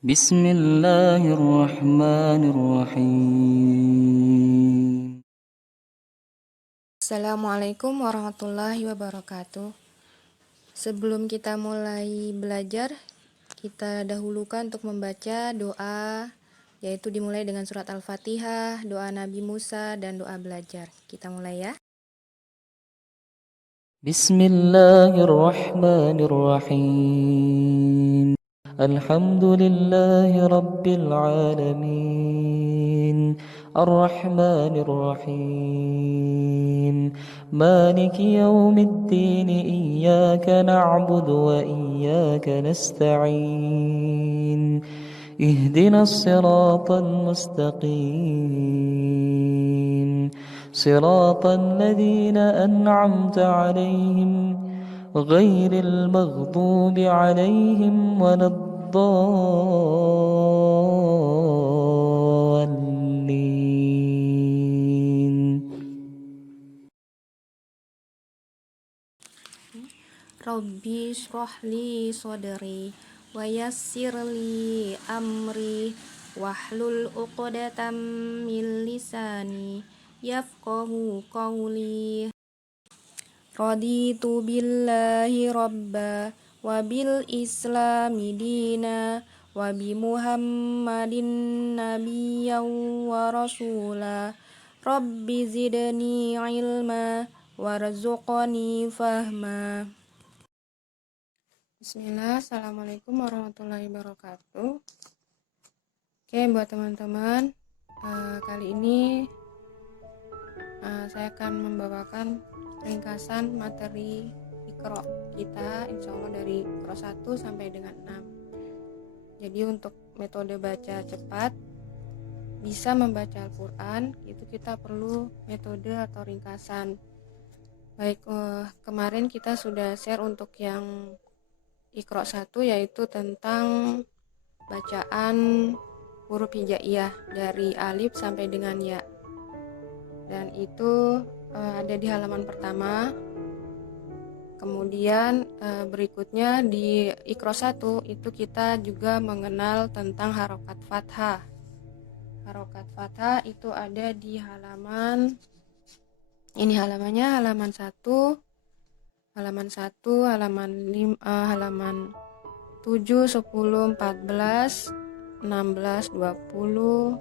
بسم الله الرحمن الرحيم. Assalamualaikum warahmatullahi wabarakatuh. Sebelum kita mulai belajar, kita dahulukan untuk membaca doa, yaitu dimulai dengan surat Al-Fatihah, doa Nabi Musa, dan doa belajar. Kita mulai ya. بسم الله الرحمن الرحيم. الحمد لله رب العالمين الرحمن الرحيم مالك يوم الدين إياك نعبد وإياك نستعين اهدنا الصراط المستقيم صراط الذين أنعمت عليهم غير المغضوب عليهم ولا الضالين. Rabbi shrah li sadri wa yassir li amri wahlul 'uqdatam min lisani yafqahu qawli. Raditu billahi rabba wa bil islami dina wa bi muhammadin nabiyyan wa rasula. Rabbi zidni ilma warzuqni fahma. Bismillah, assalamualaikum warahmatullahi wabarakatuh. Oke, buat teman-teman, kali ini saya akan membawakan ringkasan materi Iqra kita, insya Allah dari Iqra 1 sampai dengan 6. Jadi untuk metode baca cepat, bisa membaca Al-Quran, itu kita perlu metode atau ringkasan. Baik, kemarin kita sudah share untuk yang Iqra 1, yaitu tentang bacaan huruf hijaiyah dari alif sampai dengan ya. Dan itu ada di halaman pertama. Kemudian berikutnya di Iqra 1 itu kita juga mengenal tentang harokat fathah. Harokat fathah itu ada di halaman, ini halamannya halaman 1, halaman 7, 10, 14, 16, 20,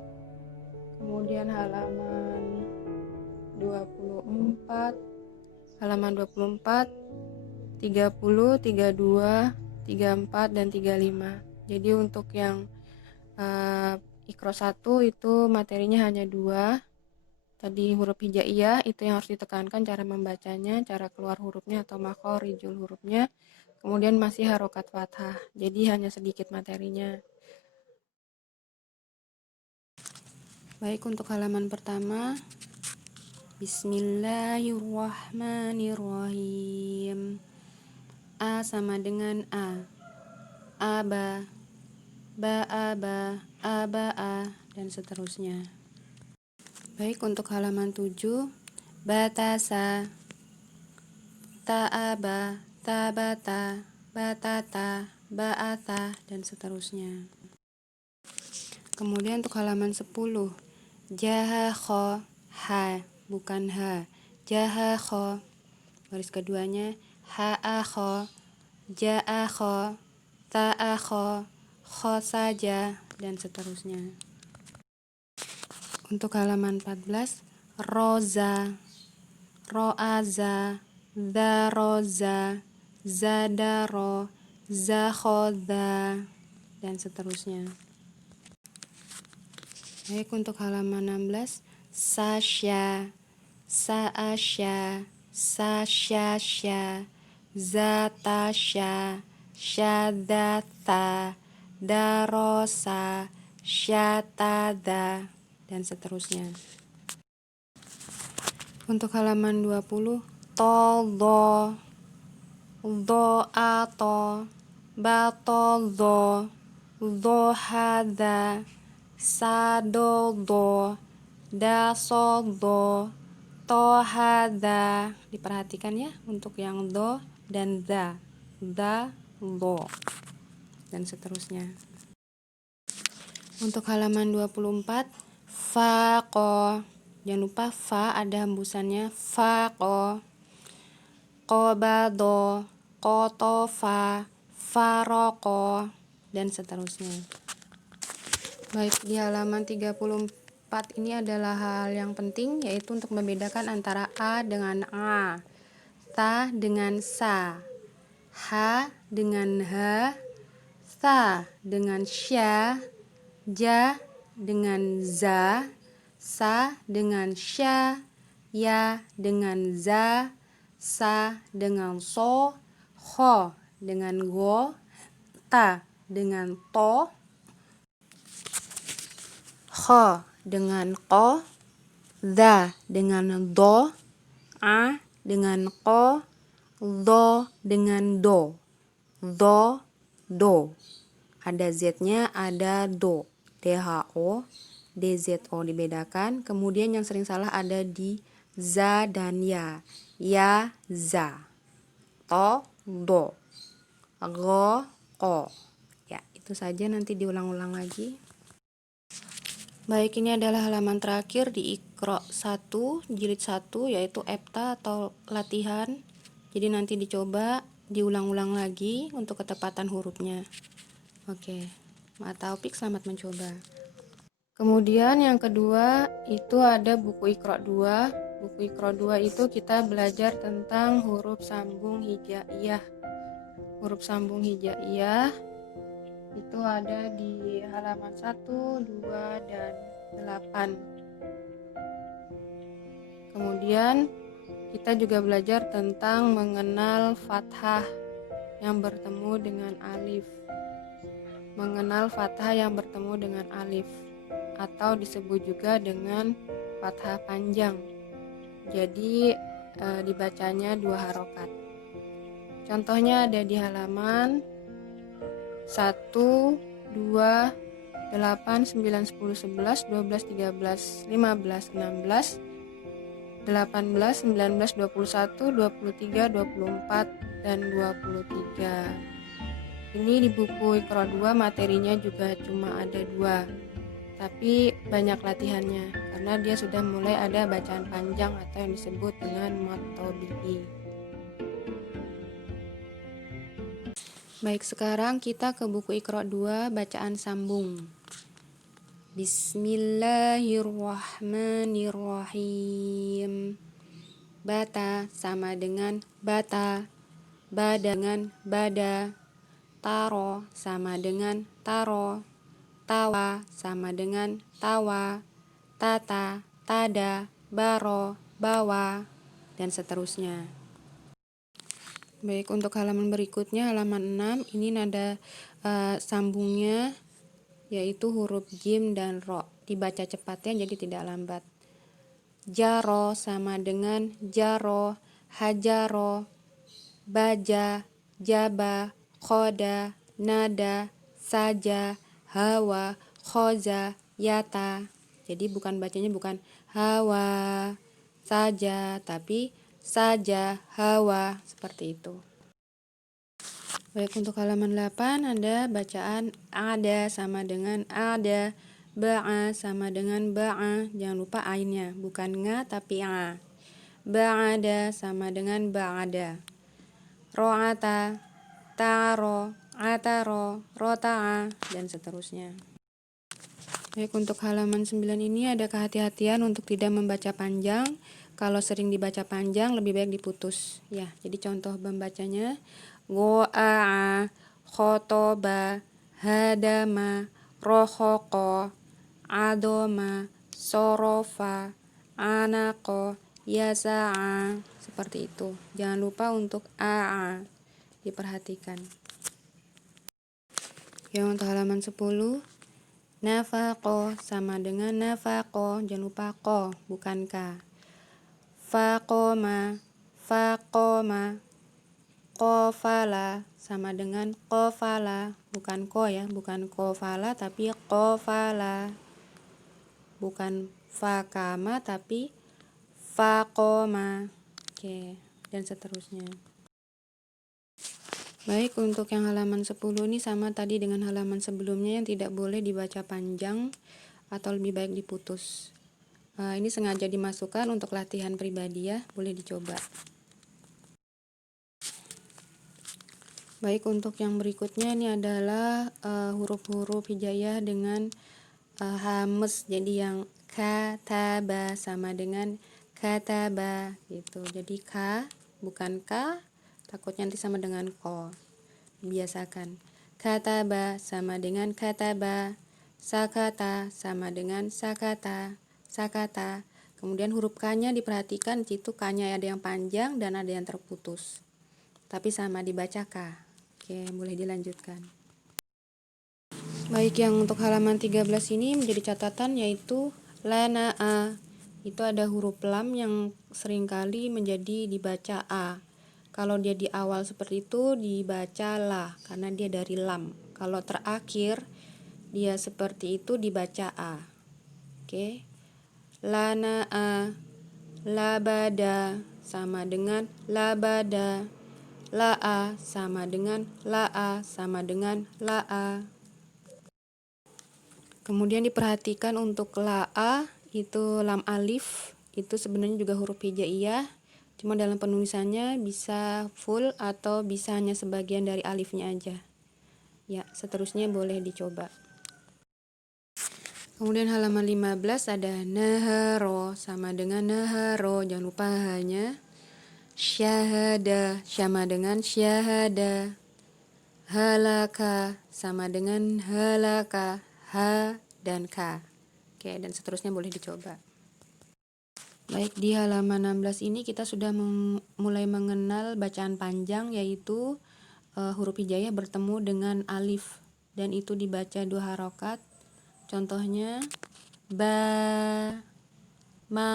kemudian halaman 24, halaman 24, 30, 32, 34, dan 35. Jadi untuk yang Iqra 1 itu materinya hanya 2. Tadi huruf hijaiyah itu yang harus ditekankan, cara membacanya, cara keluar hurufnya atau makhorijul hurufnya. Kemudian masih harokat fathah. Jadi hanya sedikit materinya. Baik, untuk halaman pertama, Bismillahirrahmanirrahim. A sama dengan A, aba, ba aba, aba a, dan seterusnya. Baik, untuk halaman 7, batasa, ta'aba, tabata, batata, ba'ata, dan seterusnya. Kemudian untuk halaman 10, jahakho, ha, bukan ha, jahakho, baris keduanya, ha'akho, ja'akho, ta'akho, kho saja, dan seterusnya. Untuk halaman 14, roza, ro'aza, daroza, zadaro, zakhoda, dan seterusnya. Baik, untuk halaman 16, sasya, sa'asya, sasyasya, zatasya, syadatha, darosa, syatada, dan seterusnya. Untuk halaman 20, toldo, do'ato, batoldo, dohada, sadodo, dasodo, tohada. Diperhatikan ya untuk yang do dan da, do, dan seterusnya. Untuk halaman 24, faqo. Jangan lupa fa ada hembusannya, faqo. Qabado, qatofa, faroko, dan seterusnya. Baik, di halaman 34 ini adalah hal yang penting, yaitu untuk membedakan antara a dengan a, ta dengan sa, ha dengan ha, sa dengan sya, ja dengan za, sa dengan sya, ya dengan za, sa dengan so, kho dengan go, ta dengan to, kho dengan ko, za dengan do, a dengan ko, do dengan do, do. Ada z-nya, ada do, dho, dzo dibedakan. Kemudian yang sering salah ada di za dan ya za, to, do, go, ko. Ya, itu saja, nanti diulang-ulang lagi. Baik, ini adalah halaman terakhir di Iqra 1, jilid 1, yaitu EPTA atau latihan. Jadi nanti dicoba diulang-ulang lagi untuk ketepatan hurufnya. Oke, Ma'ataufik, selamat mencoba. Kemudian yang kedua itu ada buku Iqra 2. Buku Iqra 2 itu kita belajar tentang huruf sambung hijaiyah. Huruf sambung hijaiyah itu ada di halaman 1, 2, dan 8. Kemudian kita juga belajar tentang mengenal fathah yang bertemu dengan alif. Mengenal fathah yang bertemu dengan alif, atau disebut juga dengan fathah panjang. Jadi dibacanya 2 harokat. Contohnya ada di halaman 1, 2, 8, 9, 10, 11, 12, 13, 15, 16, 18, 19, 21, 23, 24, dan 23. Ini di buku Iqra 2 materinya juga cuma ada 2, tapi banyak latihannya karena dia sudah mulai ada bacaan panjang atau yang disebut dengan mad tabi'i. Baik, sekarang kita ke buku Iqra 2 bacaan sambung. Bismillahirrahmanirrahim. Bata sama dengan bata, bada dengan bada, taro sama dengan taro, tawa sama dengan tawa, tata, tada, baro, bawa, dan seterusnya. Baik, untuk halaman berikutnya, halaman 6, ini nada sambungnya yaitu huruf jim dan ro. Dibaca cepatnya jadi tidak lambat. Jaro sama dengan jaro, hajaro, baja, jaba, khoda, nada, saja, hawa, khoza, yata. Jadi bacanya bukan hawa saja, tapi saja, hawa, seperti itu. Baik, untuk halaman 8 ada bacaan ada sama dengan ada, ba'a sama dengan ba'a. Jangan lupa ainnya, bukan nga tapi a. Ba'ada sama dengan ba'ada. Ro'ata, ta'aro, ataro, rota'a, dan seterusnya. Baik, untuk halaman 9 ini ada kehati-hatian untuk tidak membaca panjang. Kalau sering dibaca panjang lebih baik diputus ya. Jadi contoh membacanya go'a, khotoba, hadama, rohoko, adoma, sorofa, anako, yasa'a, seperti itu. Jangan lupa untuk a'a diperhatikan. Ya, untuk halaman 10, nafaqo sama dengan nafaqo, jangan lupa ko bukan ka. Faqoma, faqoma, qofala sama dengan qofala, bukan ko ya, bukan qofala tapi qofala. Bukan fakama tapi faqoma. Oke, dan seterusnya. Baik, untuk yang halaman 10 ini sama tadi dengan halaman sebelumnya yang tidak boleh dibaca panjang atau lebih baik diputus. Ini sengaja dimasukkan untuk latihan pribadi ya, boleh dicoba. Baik, untuk yang berikutnya ini adalah huruf-huruf hijaiyah dengan hames. Jadi yang kataba sama dengan kataba gitu. Jadi ka bukan ka, takutnya nanti sama dengan ko. Biasakan. Kataba sama dengan kataba. Sakata sama dengan sakata. Sakata. Kemudian huruf K-nya diperhatikan, di situ K-nya ada yang panjang dan ada yang terputus. Tapi sama dibaca K. Oke, boleh dilanjutkan. Baik, yang untuk halaman 13 ini menjadi catatan yaitu lana'a. Itu ada huruf lam yang seringkali menjadi dibaca A. Kalau dia di awal seperti itu dibaca la karena dia dari lam. Kalau terakhir dia seperti itu dibaca A. Oke. Lana'a, labada sama dengan labada. La'a sama dengan la'a sama dengan la'a. Kemudian diperhatikan untuk la'a itu lam alif itu sebenarnya juga huruf hijaiyah. Cuma dalam penulisannya bisa full atau bisa hanya sebagian dari alifnya aja. Ya, seterusnya boleh dicoba. Kemudian halaman 15 ada naharo sama dengan naharo. Jangan lupa hanya syahada sama dengan syahada. Halaka sama dengan halaka. Ha dan ka. Oke, dan seterusnya boleh dicoba. Baik, di halaman 16 ini kita sudah mulai mengenal bacaan panjang yaitu huruf hijaiyah bertemu dengan alif dan itu dibaca 2 harokat. Contohnya ba, ma,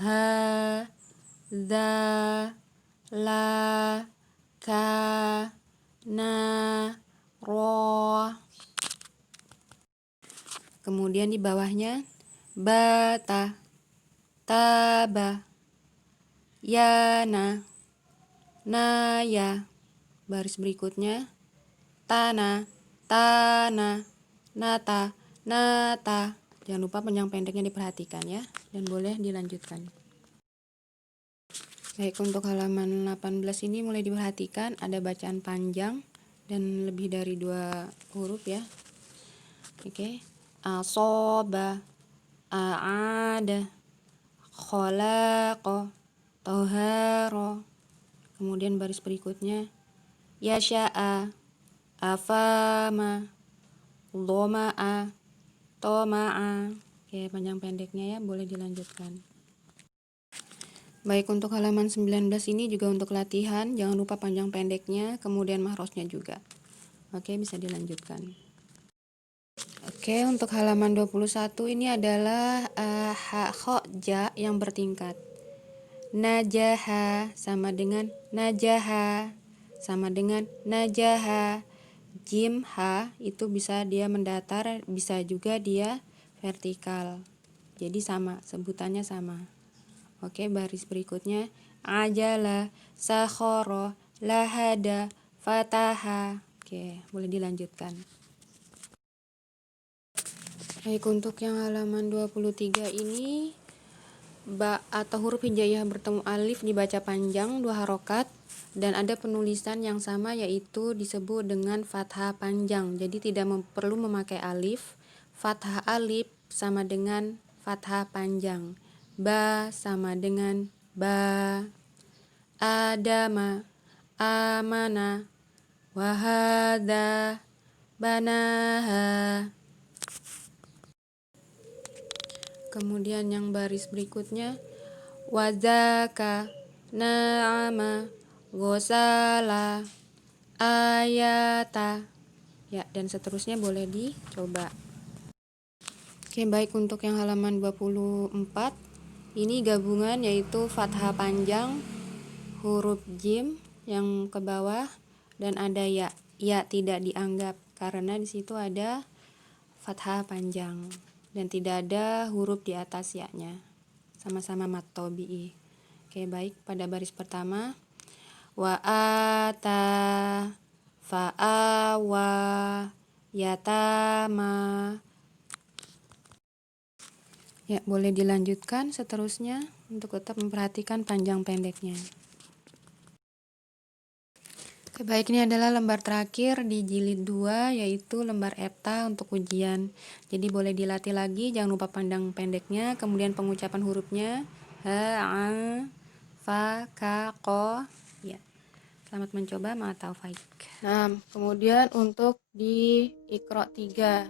ha, za, la, ka, na, ro. Kemudian di bawahnya bata, taba, yana, naya. Baris berikutnya tana, tana, nata, nata. Jangan lupa panjang pendeknya diperhatikan ya, dan boleh dilanjutkan. Baik, untuk halaman 18 ini mulai diperhatikan ada bacaan panjang dan lebih dari 2 huruf ya. Oke. Asoba, a'ada, khalaqa, toharo. Kemudian baris berikutnya yasha'a, afama, loma'a, toma'a. Oke, panjang pendeknya ya, boleh dilanjutkan. Baik, untuk halaman 19 ini juga untuk latihan, jangan lupa panjang pendeknya, kemudian mahrosnya juga. Oke, bisa dilanjutkan. Oke, untuk halaman 21 ini adalah ha, kho, ja yang bertingkat. Najaha sama dengan najaha, sama dengan najaha. Jim, ha, itu bisa dia mendatar, bisa juga dia vertikal. Jadi sama, sebutannya sama. Oke, baris berikutnya ajala, sakhoro, lahada, fataha. Oke, boleh dilanjutkan. Baik, untuk yang halaman 23 ini ba atau huruf hijaiyah bertemu alif dibaca panjang 2 harokat dan ada penulisan yang sama yaitu disebut dengan fathah panjang. Jadi tidak perlu memakai alif. Fathah alif sama dengan fathah panjang. Ba sama dengan ba. Adama, amana, wahada, banaha. Kemudian yang baris berikutnya wazaka, na'ama, gosala, ayata. Ya, dan seterusnya boleh dicoba. Oke, baik, untuk yang halaman 24 ini gabungan yaitu fathah panjang, huruf jim yang ke bawah dan ada ya. Ya tidak dianggap karena di situ ada fathah panjang dan tidak ada huruf di atas ya-nya. Sama-sama mat tabi'i. Oke, baik, pada baris pertama wa ata, fa'awa, yatama. Ya, boleh dilanjutkan seterusnya untuk tetap memperhatikan panjang pendeknya. Oke, baik, ini adalah lembar terakhir di jilid 2, yaitu lembar EPTA untuk ujian. Jadi boleh dilatih lagi, jangan lupa panjang pendeknya, kemudian pengucapan hurufnya, ha, a, fa, ka, ko. Ya, selamat mencoba, ma'ataufik. Nah, kemudian untuk di Iqra 3.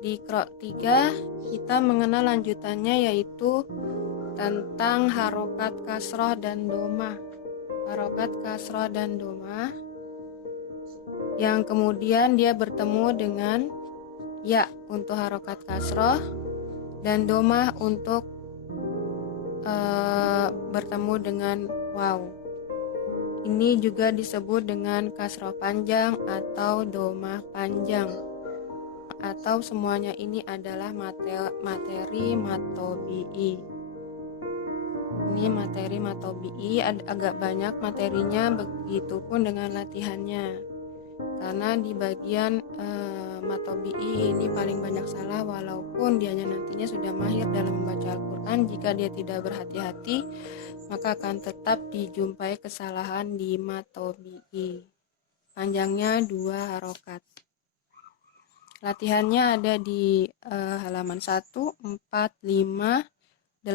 Di Iqra 3 kita mengenal lanjutannya, yaitu tentang harokat kasroh dan domah. Harokat kasroh dan domah yang kemudian dia bertemu dengan ya untuk harokat kasroh dan domah untuk bertemu dengan waw. Ini juga disebut dengan kasroh panjang atau domah panjang, atau semuanya ini adalah materi matobi'i. Ini materi matobi'i, agak banyak materinya, begitupun dengan latihannya. Karena di bagian matobi'i ini paling banyak salah, walaupun dianya nantinya sudah mahir dalam membaca Al-Quran, jika dia tidak berhati-hati maka akan tetap dijumpai kesalahan di matobi'i. Panjangnya 2 harokat. Latihannya ada di halaman 1, 4, 5, 8, 10,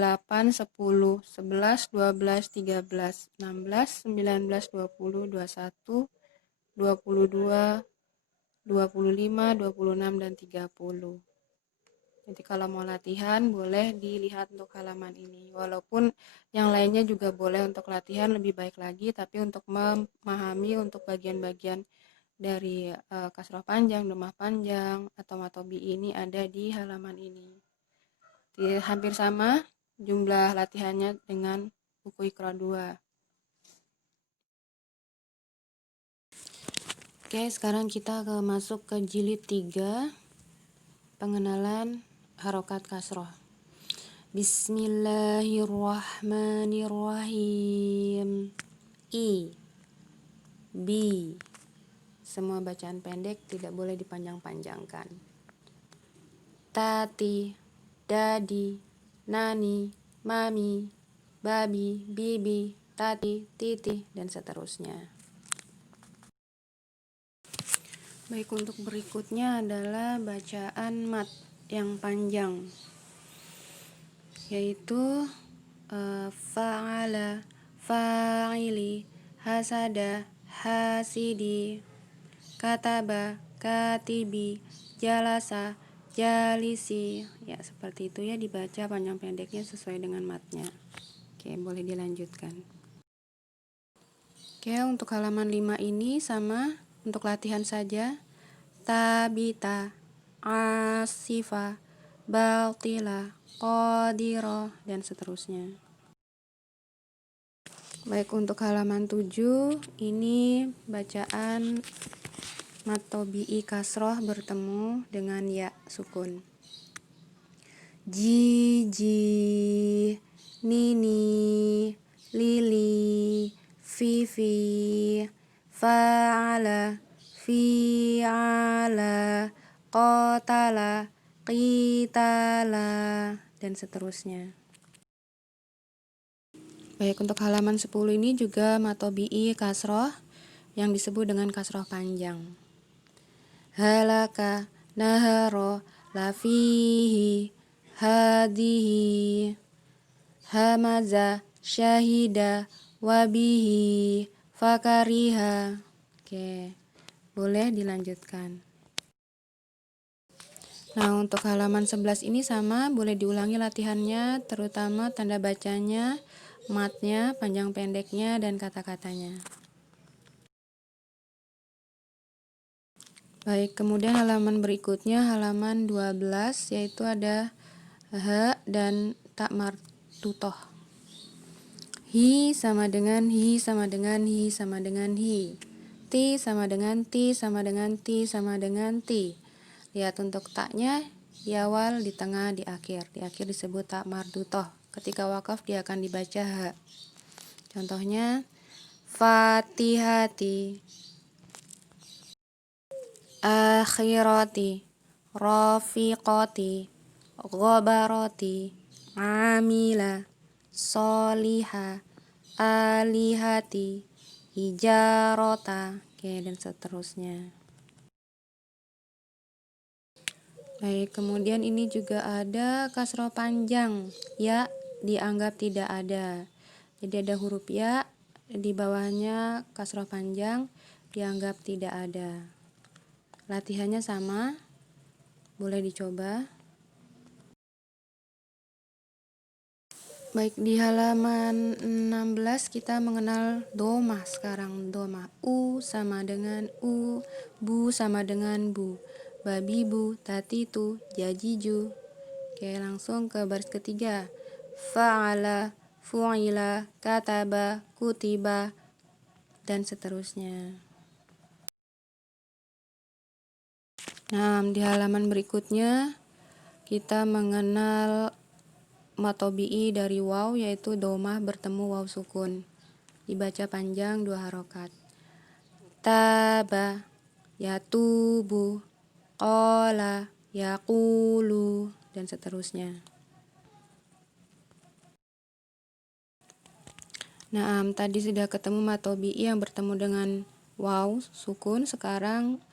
11, 12, 13, 16, 19, 20, 21, 22, 25, 26, dan 30. Nanti kalau mau latihan boleh dilihat untuk halaman ini. Walaupun yang lainnya juga boleh untuk latihan lebih baik lagi, tapi untuk memahami untuk bagian-bagian dari kasroh panjang, domah panjang, atau matobi ini ada di halaman ini. Hampir sama jumlah latihannya dengan buku Iqra 2. Oke, sekarang kita masuk ke jilid 3, pengenalan harokat kasroh. Bismillahirrahmanirrahim. I, bi. Semua bacaan pendek, tidak boleh dipanjang-panjangkan. Tati, dadi, nani, mami, babi, bibi, tati, titi, dan seterusnya. Baik, untuk berikutnya adalah bacaan mat yang panjang, yaitu fa'ala, fa'ili, hasada, hasidi, kataba, katibi, jalasa, jalisi. Ya, seperti itu ya, dibaca panjang pendeknya sesuai dengan matnya. Oke, boleh dilanjutkan. Oke, untuk halaman 5 ini sama, untuk latihan saja. Tabita, asifa, baltila, qadiro, dan seterusnya. Baik, untuk halaman 7 ini bacaan matobi'i kasroh bertemu dengan ya sukun. Jiji, nini, lili, fifi, fa'ala, fi'ala, qatala, qitala, dan seterusnya. Baik, untuk halaman 10 ini juga matobi'i kasroh yang disebut dengan kasroh panjang. Halaka, naharo, lafihi, hadihi, hamaza, syahida, wabihi, fakariha. Oke, boleh dilanjutkan. Nah, untuk halaman 11 ini sama, boleh diulangi latihannya, terutama tanda bacanya, matnya, panjang pendeknya, dan kata-katanya. Baik, kemudian halaman berikutnya halaman 12, yaitu ada ha dan tak martutoh. Hi sama dengan hi sama dengan hi sama dengan hi. Ti sama dengan ti sama dengan ti sama dengan ti. Lihat untuk taknya di awal, di tengah, di akhir. Di akhir disebut tak mardutoh. Ketika wakaf dia akan dibaca ha. Contohnya fatihati, akhirati, rafiqati, ghabarati, amila, soliha, alihati, hijarota, oke, dan seterusnya. Baik, kemudian ini juga ada kasroh panjang, ya dianggap tidak ada. Jadi ada huruf ya, di bawahnya kasroh panjang, dianggap tidak ada. Latihannya sama, boleh dicoba. Baik, di halaman 16 kita mengenal domah sekarang. Domah, u sama dengan u, bu sama dengan bu, babi bu, tatitu, jajiju. Oke, langsung ke baris ketiga. Fa'ala, fu'ila, kataba, kutiba, dan seterusnya. Nah, di halaman berikutnya kita mengenal matobi'i dari waw, yaitu domah bertemu waw sukun. Dibaca panjang 2 harokat. Taba, yatubu, qola, yaqulu, dan seterusnya. Nah, tadi sudah ketemu matobi'i yang bertemu dengan waw sukun. Sekarang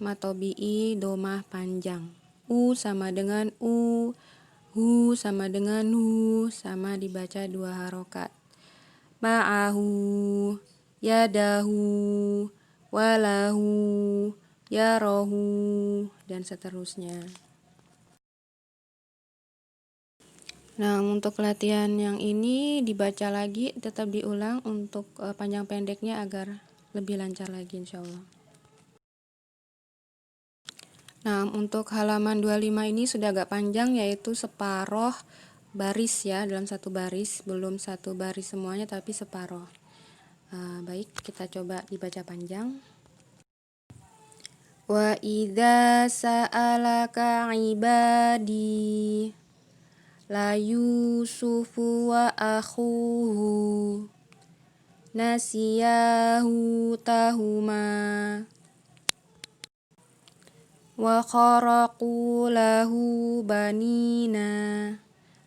matobi'i domah panjang. U sama dengan u, hu sama dengan hu, sama dibaca 2 harokat. Ma'ahu, yadahu, walahu, yarahu, dan seterusnya. Nah, untuk latihan yang ini dibaca lagi, tetap diulang untuk panjang pendeknya agar lebih lancar lagi insya Allah. Nah, untuk halaman 25 ini sudah agak panjang, yaitu separoh baris ya, dalam satu baris, belum satu baris semuanya tapi separoh. Baik, kita coba dibaca panjang. Wa idza sa'alaka ibadi la yusufu wa akhuhu nasiyahu tahuma wa kharaqu lahu banina.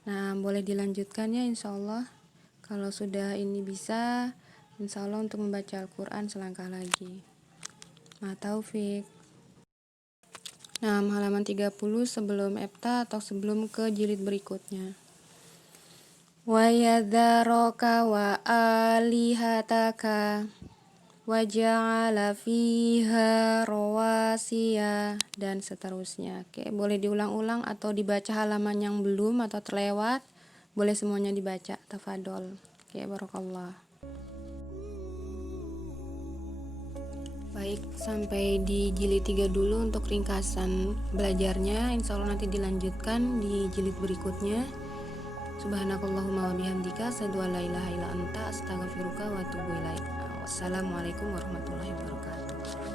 Nah, boleh dilanjutkan ya insyaallah. Kalau sudah ini bisa, insyaallah untuk membaca Al-Quran selangkah lagi. Ma taufik. Nah, halaman 30 sebelum efta atau sebelum ke jilid berikutnya. Wa yadharaka wa alihataka wa ja'ala fiha rawasiya, dan seterusnya. Oke, boleh diulang-ulang atau dibaca halaman yang belum atau terlewat. Boleh semuanya dibaca. Tafadol. Oke, barakallah. Baik, sampai di jilid 3 dulu untuk ringkasan belajarnya. Insya Allah nanti dilanjutkan di jilid berikutnya. Subhanakallahumma wa bihamdika asyhadu an la ilaha illa anta astaghfiruka wa atubu ilaik. Wassalamualaikum warahmatullahi wabarakatuh.